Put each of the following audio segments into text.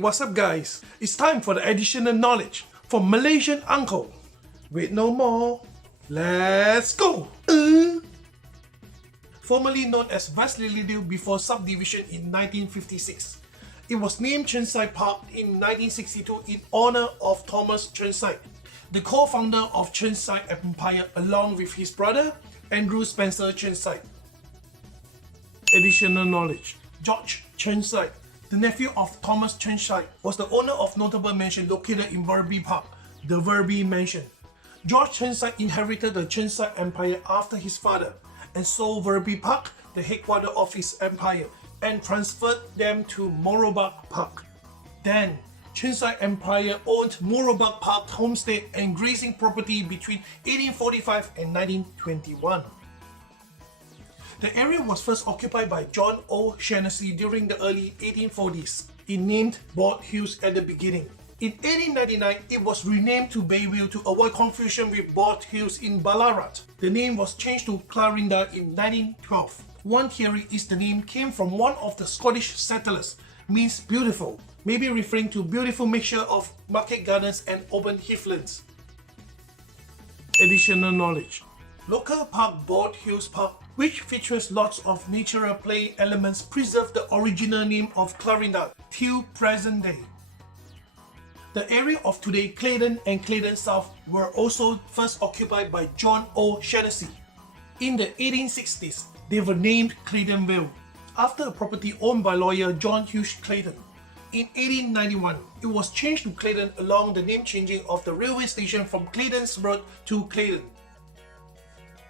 what's up guys? It's time for the additional knowledge from Malaysian Uncle. Wait no more, let's go! Formerly known as West Lilydale before subdivision in 1956. It was named Chirnside Park in 1962 in honor of Thomas Chirnside, the co-founder of Chirnside Empire along with his brother Andrew Spencer Chirnside. Additional knowledge. George Chirnside, the nephew of Thomas Chirnside, was the owner of notable mansion located in Werribee Park, the Werribee Mansion. George Chirnside inherited the Chirnside Empire after his father and sold Werribee Park, the headquarters of his empire, and transferred them to Mooroolbark Park. Then, Chirnside Empire owned Mooroolbark Park homestead and grazing property between 1845 and 1921. The area was first occupied by John O'Shaughnessy during the early 1840s. It named Bald Hills at the beginning. In 1899, it was renamed to Bayview to avoid confusion with Bald Hills in Ballarat. The name was changed to Clarinda in 1912. One theory is the name came from one of the Scottish settlers, means beautiful, maybe referring to beautiful mixture of market gardens and open heathlands. Additional knowledge. Local park Bald Hills Park, which features lots of natural play elements, preserved the original name of Clarinda till present day. The area of today Clayton and Clayton South were also first occupied by John O'Shaughnessy. In the 1860s, they were named Claytonville, after a property owned by lawyer John Hughes Clayton. In 1891, it was changed to Clayton along the name changing of the railway station from Clayton's Road to Clayton.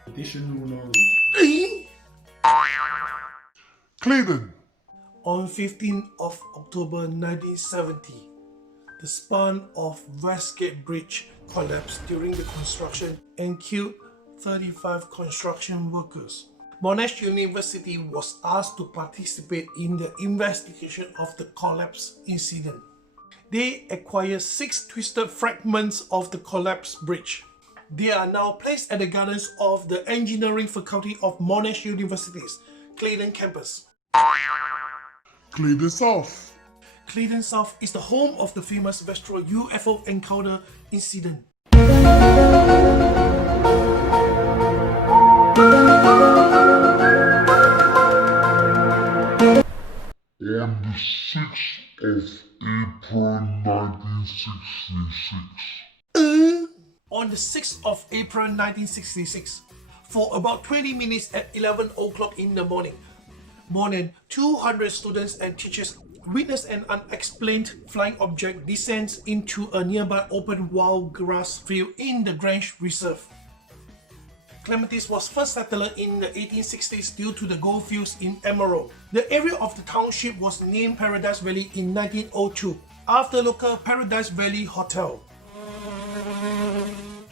Additional knowledge. Clayton. On 15th of October 1970, the span of Westgate Bridge collapsed during the construction and killed 35 construction workers. Monash University was asked to participate in the investigation of the collapse incident. They acquired 6 twisted fragments of the collapsed bridge. They are now placed at the gardens of the Engineering Faculty of Monash University's Clayton campus. Clayton South. Clayton South is the home of the famous Vestral UFO encounter incident. On the 6th of April 1966. On the 6th of April 1966, for about 20 minutes at 11 o'clock in the morning, more than 200 students and teachers witnessed an unexplained flying object descend into a nearby open wild grass field in the Grange Reserve. Clematis was first settled in the 1860s due to the gold fields in Emerald. The area of the township was named Paradise Valley in 1902 after local Paradise Valley Hotel.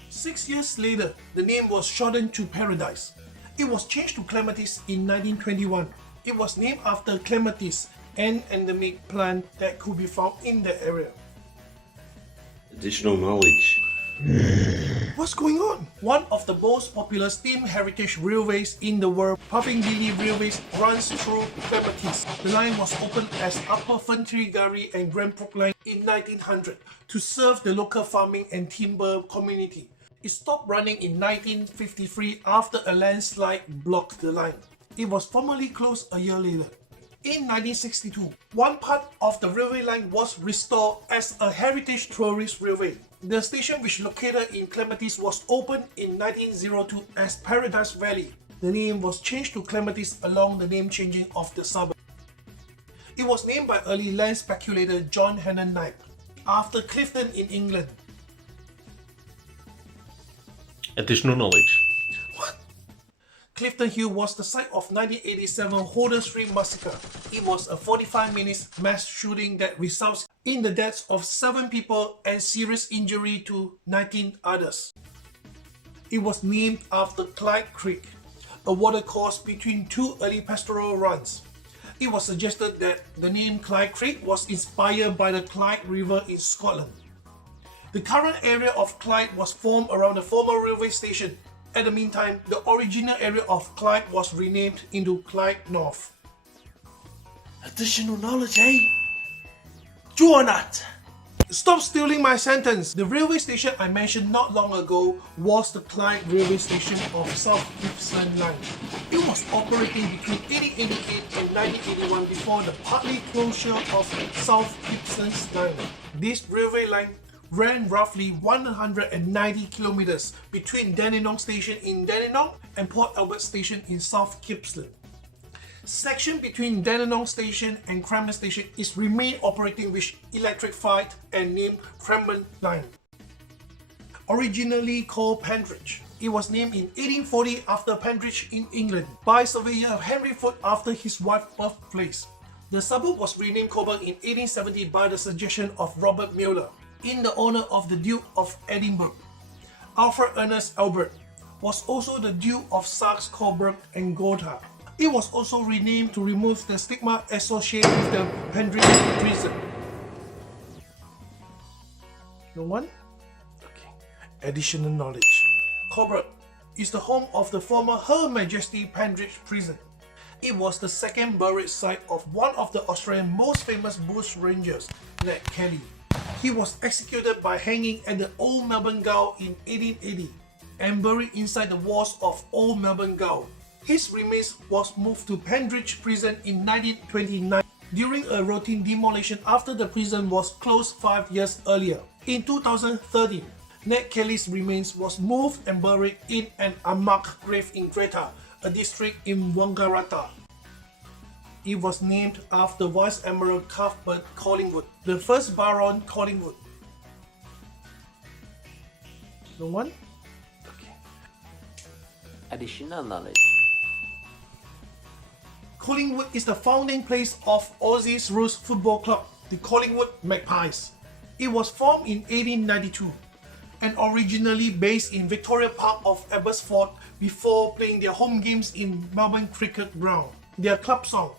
6 years later, the name was shortened to Paradise. It was changed to Clematis in 1921. It was named after Clematis, an endemic plant that could be found in the area. Additional knowledge. What's going on? One of the most popular steam heritage railways in the world, Puffing-Billy Railways, runs through Clematis. The line was opened as Upper Ferntree-Gary and Grand Brook Line in 1900 to serve the local farming and timber community. It stopped running in 1953 after a landslide blocked the line. It was formally closed a year later. In 1962, one part of the railway line was restored as a heritage tourist railway. The station, which located in Clematis, was opened in 1902 as Paradise Valley. The name was changed to Clematis along the name changing of the suburb. It was named by early land speculator John Hannon Knipe, after Clifton in England. Additional knowledge. Clifton Hill was the site of 1987 Holder Street Massacre. It was a 45-minute mass shooting that results in the deaths of 7 people and serious injury to 19 others. It was named after Clyde Creek, a watercourse between 2 early pastoral runs. It was suggested that the name Clyde Creek was inspired by the Clyde River in Scotland. The current area of Clyde was formed around the former railway station. At the meantime, the original area of Clyde was renamed into Clyde North. Additional knowledge, eh? Juanat! Stop stealing my sentence. The railway station I mentioned not long ago was the Clyde railway station of South Gippsland Line. It was operating between 1888 and 1981 before the partly closure of South Gippsland Line. This railway line ran roughly 190 kilometers between Dandenong Station in Dandenong and Port Albert Station in South Gippsland. Section between Dandenong Station and Cranbourne Station is remain operating with electrified and named Cranbourne Line. Originally called Pentridge, it was named in 1840 after Pentridge in England by surveyor Henry Foote after his wife's birthplace. The suburb was renamed Coburg in 1870 by the suggestion of Robert Mueller, in the honour of the Duke of Edinburgh. Alfred Ernest Albert was also the Duke of Saxe-Coburg and Gotha. It was also renamed to remove the stigma associated with the Pentridge prison. No one? Okay. Additional knowledge. Coburg is the home of the former Her Majesty Pentridge prison. It was the second buried site of one of the Australian most famous bush rangers, Ned Kelly. He was executed by hanging at the Old Melbourne Gaol in 1880 and buried inside the walls of Old Melbourne Gaol. His remains was moved to Pentridge Prison in 1929 during a routine demolition after the prison was closed 5 years earlier. In 2013, Ned Kelly's remains was moved and buried in an unmarked grave in Greta, a district in Wangaratta. It was named after Vice Admiral Cuthbert Collingwood, the first Baron Collingwood. No one? Okay. Additional knowledge. Collingwood is the founding place of Aussie's Rose Football Club, the Collingwood Magpies. It was formed in 1892 and originally based in Victoria Park of Abbotsford before playing their home games in Melbourne Cricket Ground. Their club song,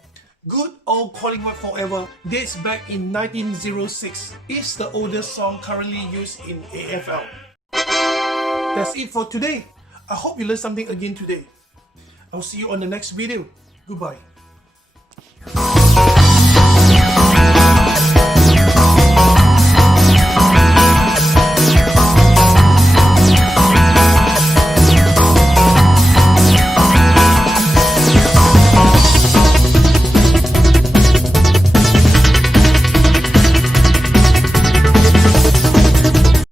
Good Old Collingwood Forever, dates back in 1906. It's the oldest song currently used in AFL. That's it for today. I hope you learned something again today. I'll see you on the next video. Goodbye.